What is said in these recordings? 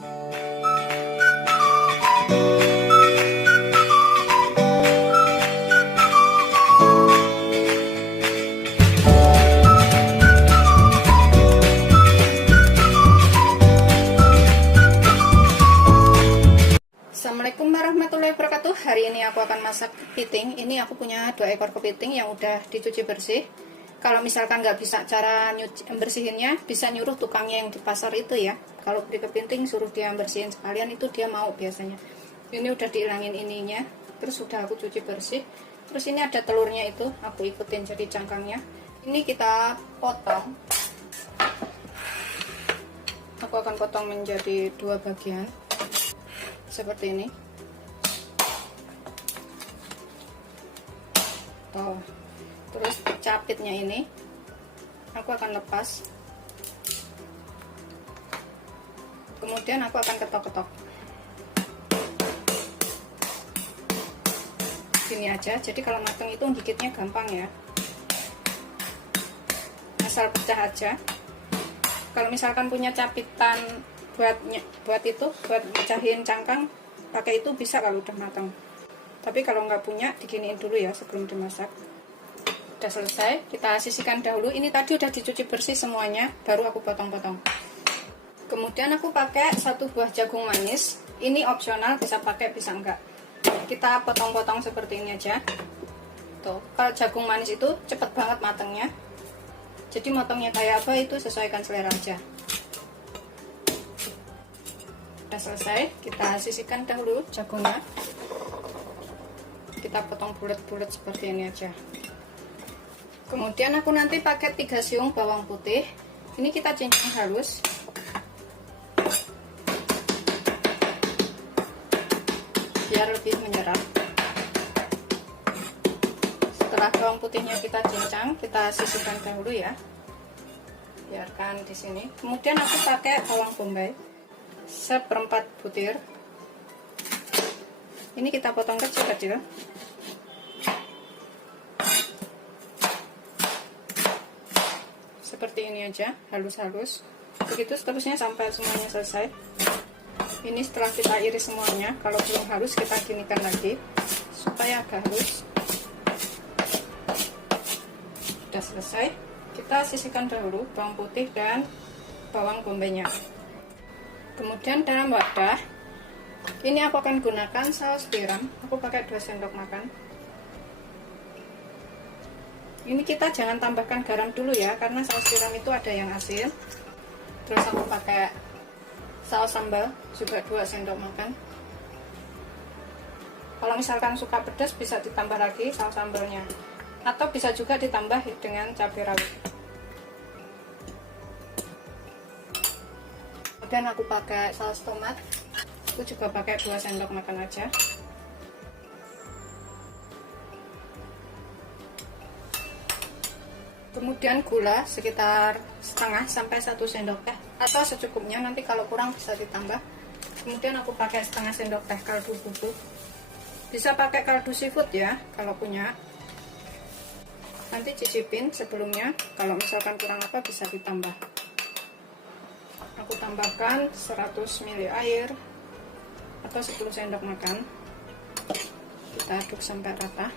Assalamualaikum warahmatullahi wabarakatuh. Hari ini aku akan masak kepiting. Ini aku punya 2 ekor kepiting yang udah dicuci bersih. Kalau misalkan nggak bisa cara bersihinnya, bisa nyuruh tukangnya yang di pasar itu ya. Kalau beli kepiting suruh dia bersihin sekalian, itu dia mau biasanya. Ini udah dihilangin ininya, terus udah aku cuci bersih. Terus ini ada telurnya, itu aku ikutin jadi cangkangnya. Ini kita potong. Aku akan potong menjadi 2 bagian seperti ini. Terus capitnya ini aku akan lepas, kemudian aku akan ketok-ketok gini aja. Jadi kalau matang itu gigitnya gampang ya, asal pecah aja. Kalau misalkan punya capitan buat mecahin cangkang, pakai itu bisa kalau udah matang. Tapi kalau nggak punya, diginiin dulu ya sebelum dimasak. Udah selesai, kita sisihkan dahulu. Ini tadi udah dicuci bersih semuanya, baru aku potong-potong. Kemudian aku pakai 1 buah jagung manis. Ini opsional, bisa pakai bisa enggak. Kita potong-potong seperti ini aja. Tuh, kalau jagung manis itu cepet banget matangnya. Jadi motongnya kayak apa itu sesuaikan selera aja. Udah selesai, kita sisihkan dahulu jagungnya. Kita potong bulat-bulat seperti ini aja. Kemudian aku nanti pakai 3 siung bawang putih. Ini kita cincang halus. Biar lebih menyerap. Setelah bawang putihnya kita cincang, kita sisihkan dahulu ya. Biarkan di sini. Kemudian aku pakai bawang bombay 1/4 butir. Ini kita potong kecil-kecil. Seperti ini aja, halus-halus. Begitu seterusnya sampai semuanya selesai. Ini setelah kita iris semuanya, kalau belum halus kita ginikan lagi supaya agak halus. Sudah selesai, kita sisihkan dahulu bawang putih dan bawang bombaynya. Kemudian dalam wadah ini aku akan gunakan saus tiram. Aku pakai 2 sendok makan. Ini kita jangan tambahkan garam dulu ya, karena saus tiram itu ada yang asin. Terus aku pakai saus sambal juga 2 sendok makan. Kalau misalkan suka pedas bisa ditambah lagi saus sambalnya, atau bisa juga ditambah dengan cabai rawit. Dan aku pakai saus tomat, aku juga pakai 2 sendok makan aja. Kemudian gula sekitar setengah sampai 1 sendok teh, atau secukupnya, nanti kalau kurang bisa ditambah. Kemudian aku pakai setengah sendok teh kaldu bubuk. Bisa pakai kaldu seafood ya kalau punya. Nanti cicipin sebelumnya, kalau misalkan kurang apa bisa ditambah. Aku tambahkan 100 ml air atau 10 sendok makan. Kita aduk sampai rata.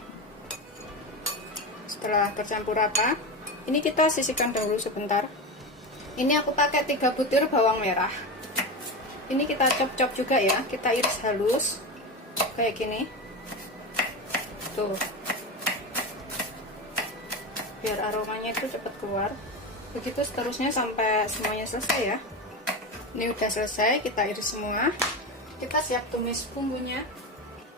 Setelah tercampur rata, ini kita sisihkan dahulu sebentar. Ini aku pakai 3 butir bawang merah. Ini kita cop-cop juga ya, kita iris halus kayak gini. Tuh, biar aromanya itu cepat keluar. Begitu seterusnya sampai semuanya selesai ya. Ini udah selesai, kita iris semua. Kita siap tumis bumbunya.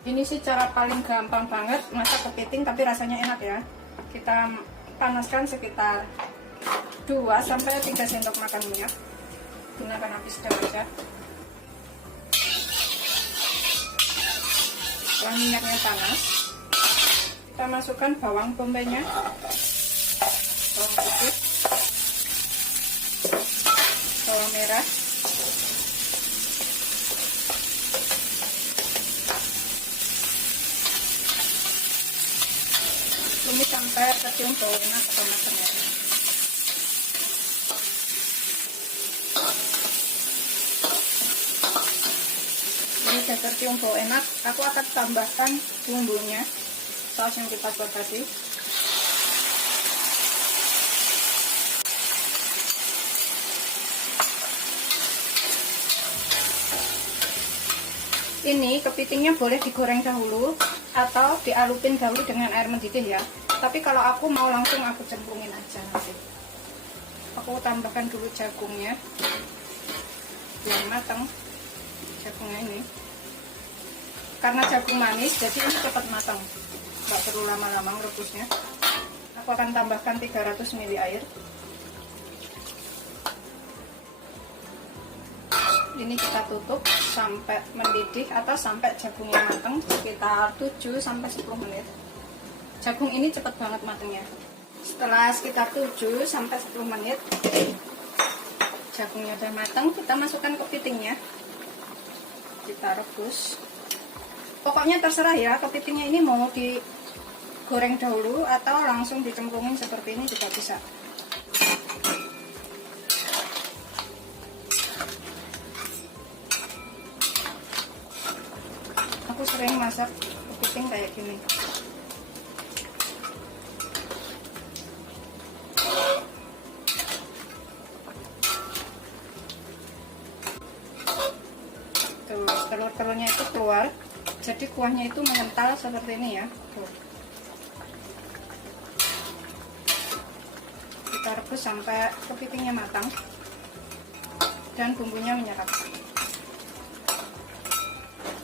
Ini sih cara paling gampang banget masak kepiting, tapi rasanya enak ya. Kita panaskan sekitar 2-3 sendok makan minyak. Gunakan api sedang aja. Setelah minyaknya panas, kita masukkan bawang bombaynya, bawang putih, bawang merah, tumis sampai kecium baunya tomat ternyata. tercium bau enak, aku akan tambahkan bumbunya, saus yang kita buat tadi. Ini kepitingnya boleh digoreng dahulu atau dialupin dahulu dengan air mendidih ya. Tapi kalau aku mau langsung aku cemplungin aja nanti. Aku tambahkan dulu jagungnya biar matang. Jagungnya ini karena jagung manis jadi ini cepat matang, nggak perlu lama-lama merebusnya. Aku akan tambahkan 300 ml air. Ini kita tutup sampai mendidih atau sampai jagungnya matang sekitar 7 sampai 10 menit. Jagung ini cepat banget matangnya. Setelah sekitar 7 sampai 10 menit jagungnya udah matang, kita masukkan kepitingnya. Kita rebus. Pokoknya terserah ya, kepitingnya ini mau digoreng dahulu atau langsung dicemplungin seperti ini juga bisa. Aku sering masak kepiting kayak gini. Tuh, telur-telurnya itu keluar. Jadi kuahnya itu mengental seperti ini ya. Tuh. Kita rebus sampai kepitingnya matang dan bumbunya menyerap.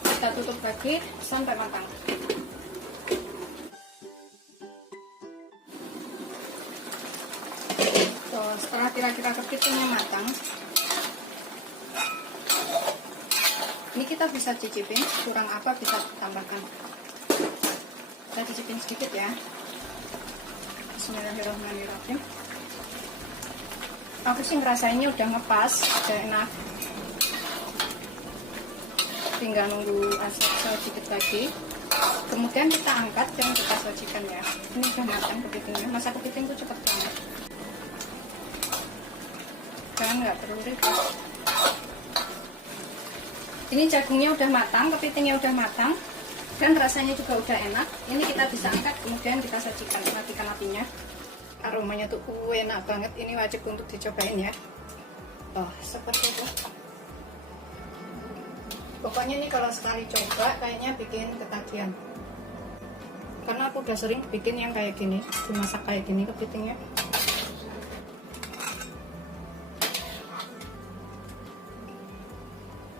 Kita tutup lagi sampai matang. Tuh, setelah kira-kira kepitingnya matang, ini kita bisa cicipin, kurang apa bisa tambahkan. Kita cicipin sedikit ya. Bismillahirrahmanirrahim. Aku sih ngerasainnya udah ngepas, udah enak. Tinggal nunggu asap sedikit lagi. Kemudian kita angkat dan kita sajikan ya. Ini udah matang kepitingnya. Masak kepiting itu cepet banget. Dan nggak perlu ribet. Ini jagungnya udah matang, kepitingnya udah matang, dan rasanya juga udah enak. Ini kita bisa angkat, kemudian kita sajikan. Matikan apinya. Aromanya tuh enak banget. Ini wajib untuk dicobain ya. Oh, seperti itu. Pokoknya ini kalau sekali coba, kayaknya bikin ketagihan. Karena aku udah sering bikin yang kayak gini, dimasak kayak gini kepitingnya.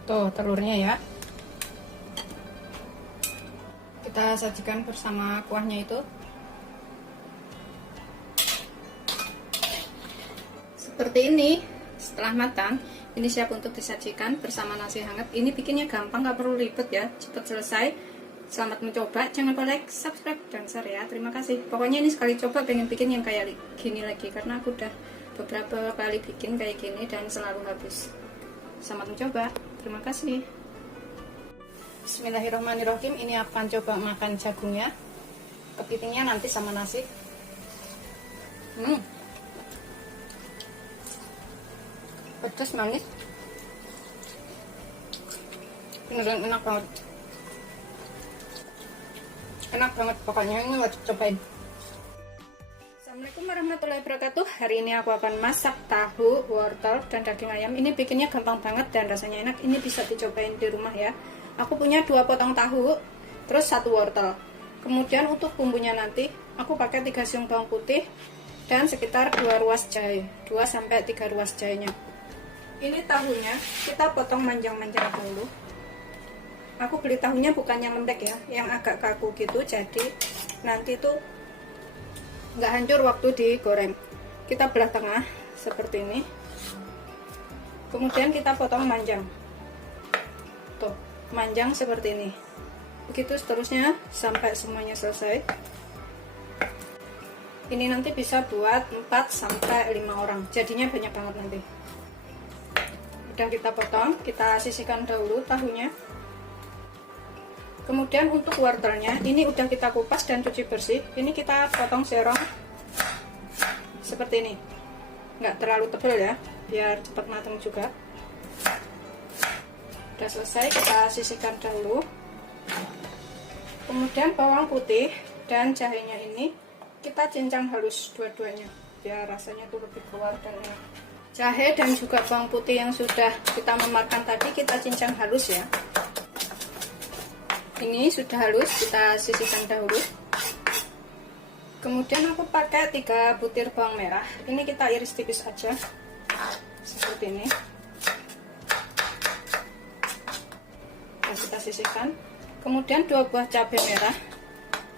Tuh telurnya ya, kita sajikan bersama kuahnya itu. Seperti ini. Setelah matang, ini siap untuk disajikan bersama nasi hangat. Ini bikinnya gampang, gak perlu ribet ya, cepat selesai. Selamat mencoba, jangan lupa like, subscribe, dan share ya. Terima kasih. Pokoknya ini sekali coba pengen bikin yang kayak gini lagi, karena aku udah beberapa kali bikin kayak gini dan selalu habis. Selamat mencoba. Terima kasih. Bismillahirrahmanirrahim. Ini akan coba makan jagungnya, kepitingnya nanti sama nasi. Pedas manis. Beneran enak banget. Enak banget pokoknya, ini wajib cobain. Assalamualaikum warahmatullahi wabarakatuh. Hari ini aku akan masak tahu, wortel, dan daging ayam. Ini bikinnya gampang banget dan rasanya enak. Ini bisa dicobain di rumah ya. Aku punya 2 potong tahu, terus 1 wortel. Kemudian untuk bumbunya nanti, aku pakai 3 siung bawang putih dan sekitar 2 ruas jahe, 2 sampai 3 ruas jahenya. Ini tahunya kita potong manjang-manjang dulu. Aku beli tahunya bukannya lembek ya, yang agak kaku gitu, jadi nanti tuh nggak hancur waktu digoreng. Kita belah tengah seperti ini, kemudian kita potong manjang. Tuh, manjang seperti ini. Begitu seterusnya sampai semuanya selesai. Ini nanti bisa buat 4 sampai 5 orang, jadinya banyak banget nanti. Udah kita potong, kita sisihkan dahulu tahunya. Kemudian untuk wortelnya, ini udah kita kupas dan cuci bersih. Ini kita potong serong seperti ini, nggak terlalu tebal ya, biar cepat matang juga. Sudah selesai, kita sisihkan dahulu. Kemudian bawang putih dan jahenya ini kita cincang halus dua-duanya biar rasanya tuh lebih keluar dan enak. Jahe dan juga bawang putih yang sudah kita memakan tadi kita cincang halus ya. Ini sudah halus, kita sisihkan dahulu. Kemudian aku pakai 3 butir bawang merah. Ini kita iris tipis aja seperti ini. Nah, kita sisihkan. Kemudian 2 buah cabai merah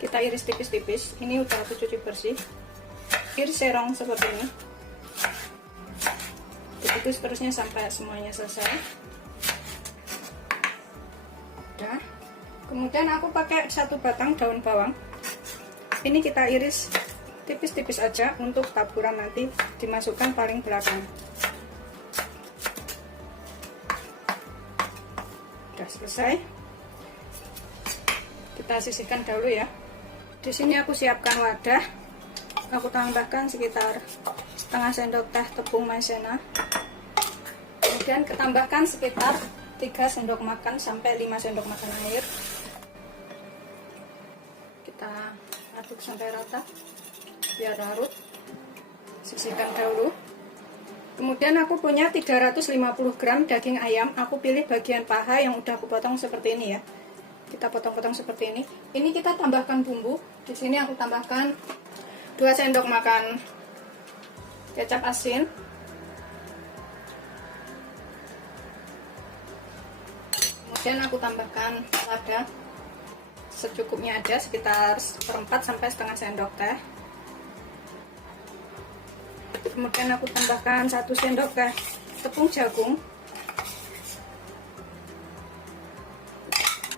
kita iris tipis-tipis. Ini udah aku cuci bersih. Iris serong seperti ini. Begitu seterusnya sampai semuanya selesai. Udah. Kemudian aku pakai 1 batang daun bawang. Ini kita iris tipis-tipis aja untuk taburan nanti dimasukkan paling belakang. Udah selesai. Kita sisihkan dahulu ya. Di sini aku siapkan wadah. Aku tambahkan sekitar setengah sendok teh tepung maizena. Kemudian ketambahkan sekitar 3 sendok makan sampai 5 sendok makan air. Kita aduk sampai rata biar larut. Sisihkan dahulu. Kemudian aku punya 350 gram daging ayam. Aku pilih bagian paha yang udah aku potong seperti ini ya. Kita potong-potong seperti ini. Ini kita tambahkan bumbu. Di sini aku tambahkan 2 sendok makan kecap asin. Kemudian aku tambahkan lada secukupnya aja, sekitar 1/4 sampai setengah sendok teh. Kemudian aku tambahkan 1 sendok teh tepung jagung.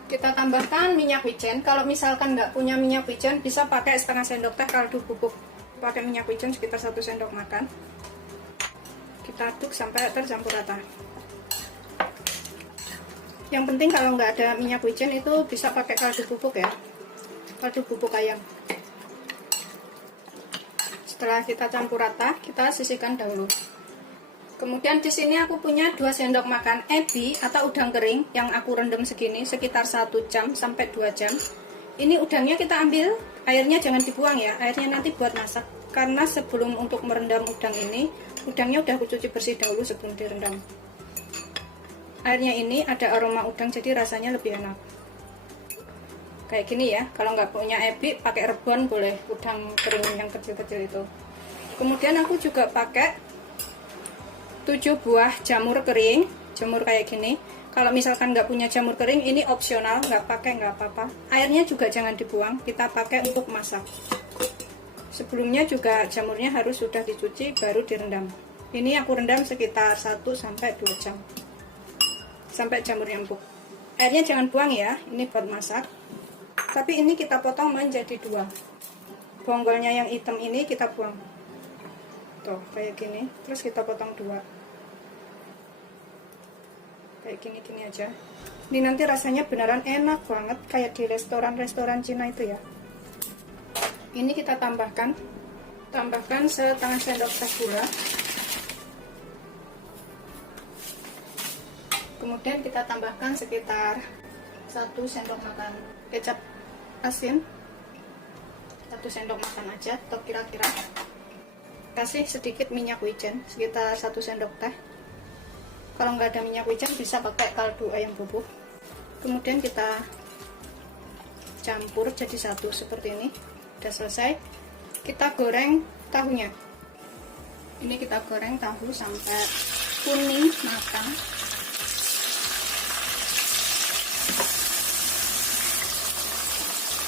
Kita tambahkan minyak wijen. Kalau misalkan nggak punya minyak wijen, bisa pakai setengah sendok teh kaldu bubuk. Pakai minyak wijen sekitar 1 sendok makan. Kita aduk sampai tercampur rata. Yang penting kalau nggak ada minyak wijen itu bisa pakai kaldu bubuk ya, kaldu bubuk ayam. Setelah kita campur rata, kita sisihkan dahulu. Kemudian di sini aku punya 2 sendok makan ebi atau udang kering yang aku rendam segini sekitar 1 jam sampai 2 jam. Ini udangnya kita ambil, airnya jangan dibuang ya, airnya nanti buat masak. Karena sebelum untuk merendam udang ini, udangnya udah aku cuci bersih dahulu sebelum direndam. Airnya ini ada aroma udang jadi rasanya lebih enak. Kayak gini ya, kalau nggak punya ebi pakai rebon boleh, udang kering yang kecil-kecil itu. Kemudian aku juga pakai 7 buah jamur kering, jamur kayak gini. Kalau misalkan nggak punya jamur kering, ini opsional, nggak pakai nggak apa-apa. Airnya juga jangan dibuang, kita pakai untuk masak. Sebelumnya juga jamurnya harus sudah dicuci baru direndam. Ini aku rendam sekitar 1 sampai 2 jam sampai jamurnya empuk. Airnya jangan buang ya, ini buat masak. Tapi ini kita potong menjadi 2. Bonggolnya yang hitam ini kita buang. Tuh, kayak gini. Terus kita potong 2. Kayak gini-gini aja. Ini nanti rasanya beneran enak banget kayak di restoran-restoran Cina itu ya. Ini kita tambahkan setengah sendok teh gula. Kemudian kita tambahkan sekitar 1 sendok makan kecap asin. 1 sendok makan aja atau kira-kira. Kasih sedikit minyak wijen sekitar 1 sendok teh. Kalau nggak ada minyak wijen bisa pakai kaldu ayam bubuk. Kemudian kita campur jadi satu seperti ini. Udah selesai. Kita goreng tahunya. Ini kita goreng tahu sampai kuning matang.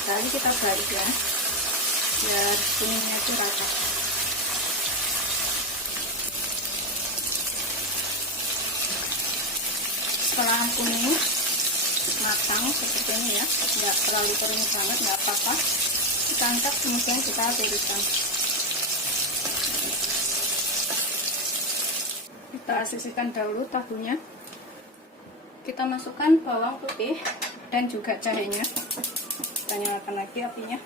Lalu kita balik ya, biar kuningnya itu rata. Setelah kuning matang seperti ini ya, nggak terlalu kering banget, nggak apa-apa. Kita angkat, kemudian kita tiriskan. Kita sisihkan dahulu tahunya. Kita masukkan bawang putih dan juga jahenya. Kita nyalakan lagi apinya.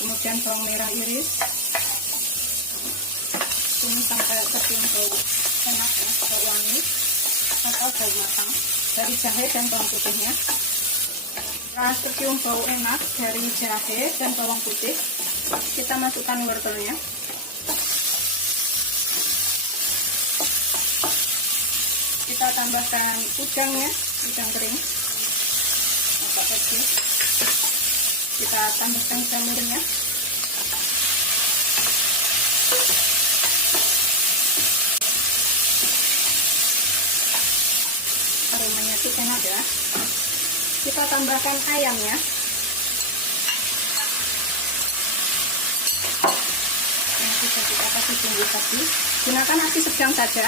Kemudian bawang merah iris, kecium bau enak ya, bau wangi atau bau matang dari jahe dan bawang putihnya. Setelah kecium bau enak dari jahe dan bawang putih, kita masukkan wortelnya. Kita tambahkan udangnya, udang kering masak tadi. Kita tambahkan jamurnya. Aromanya tuh enak ya. Kita tambahkan ayamnya. Yang sudah kita kasih bumbu tadi. Gunakan api sedang saja.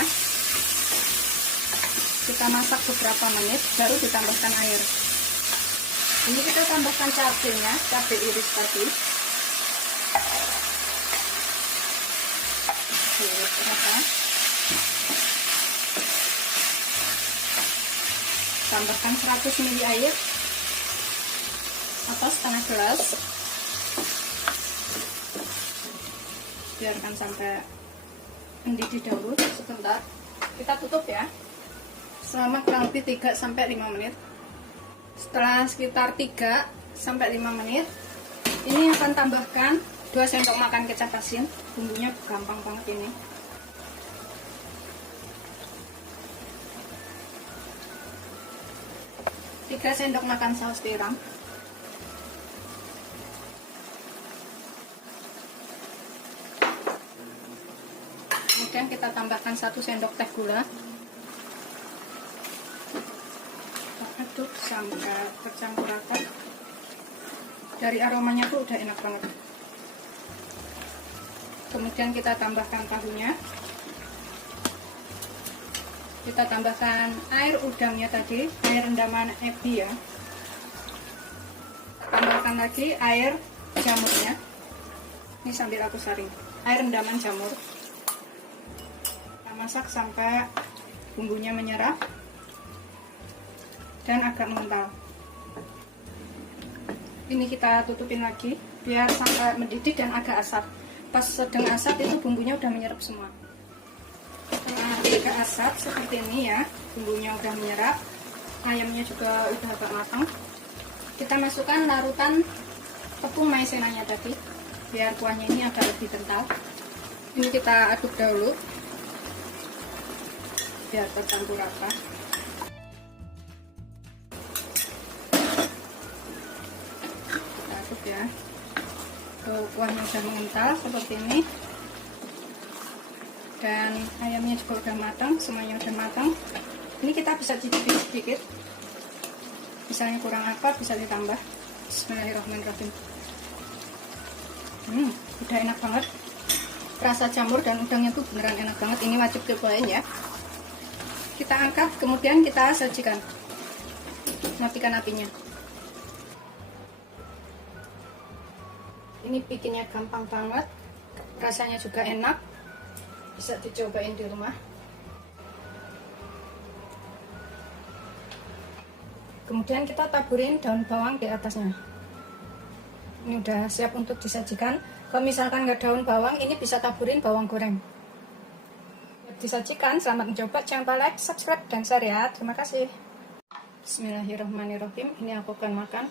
Kita masak beberapa menit, baru ditambahkan air. Ini kita tambahkan cabenya, cabai iris tadi. Rata. Tambahkan 100 ml air atau setengah gelas. Biarkan sampai mendidih dahulu sebentar. Kita tutup ya. Selama kurang lebih 3-5 menit. Setelah sekitar 3-5 menit, ini akan tambahkan 2 sendok makan kecap asin. Bumbunya gampang banget ini. Tiga sendok makan saus tiram. Kemudian kita tambahkan 1 sendok teh gula. Aduk sampai tercampur rata. Dari aromanya tuh udah enak banget. Kemudian kita tambahkan tahunya. Kita tambahkan air udangnya tadi, air rendaman ebi ya. Tambahkan lagi air jamurnya. Ini sambil aku saring. Air rendaman jamur. Kita masak sampai bumbunya menyerap dan agak mengental. Ini kita tutupin lagi biar sampai mendidih dan agak asap. Pas sedang asap itu bumbunya udah menyerap semua. Setelah agak asap seperti ini ya, bumbunya udah menyerap, ayamnya juga udah agak matang. Kita masukkan larutan tepung maizenanya tadi biar kuahnya ini agak lebih kental. Ini kita aduk dahulu biar tercampur rata. Ya, kuahnya sudah mengental seperti ini dan ayamnya juga udah matang, semuanya udah matang. Ini kita bisa cicipi sedikit, misalnya kurang apa bisa ditambah. Bismillahirrahmanirrahim. Udah enak banget, rasa jamur dan udangnya tuh beneran enak banget. Ini wajib dicobain ya. Kita angkat, kemudian kita sajikan. Matikan apinya. Ini bikinnya gampang banget, rasanya juga enak, bisa dicobain di rumah. Kemudian kita taburin daun bawang di atasnya. Ini udah siap untuk disajikan. Kalau misalkan nggak daun bawang, ini bisa taburin bawang goreng. Disajikan, selamat mencoba, jangan lupa like, subscribe, dan share ya. Terima kasih. Bismillahirrahmanirrahim. Ini aku akan makan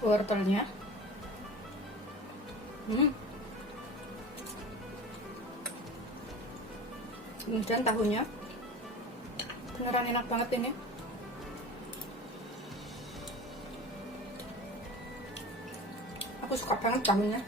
wortelnya. Kemudian tahunya beneran enak banget ini. Aku suka banget tahunya.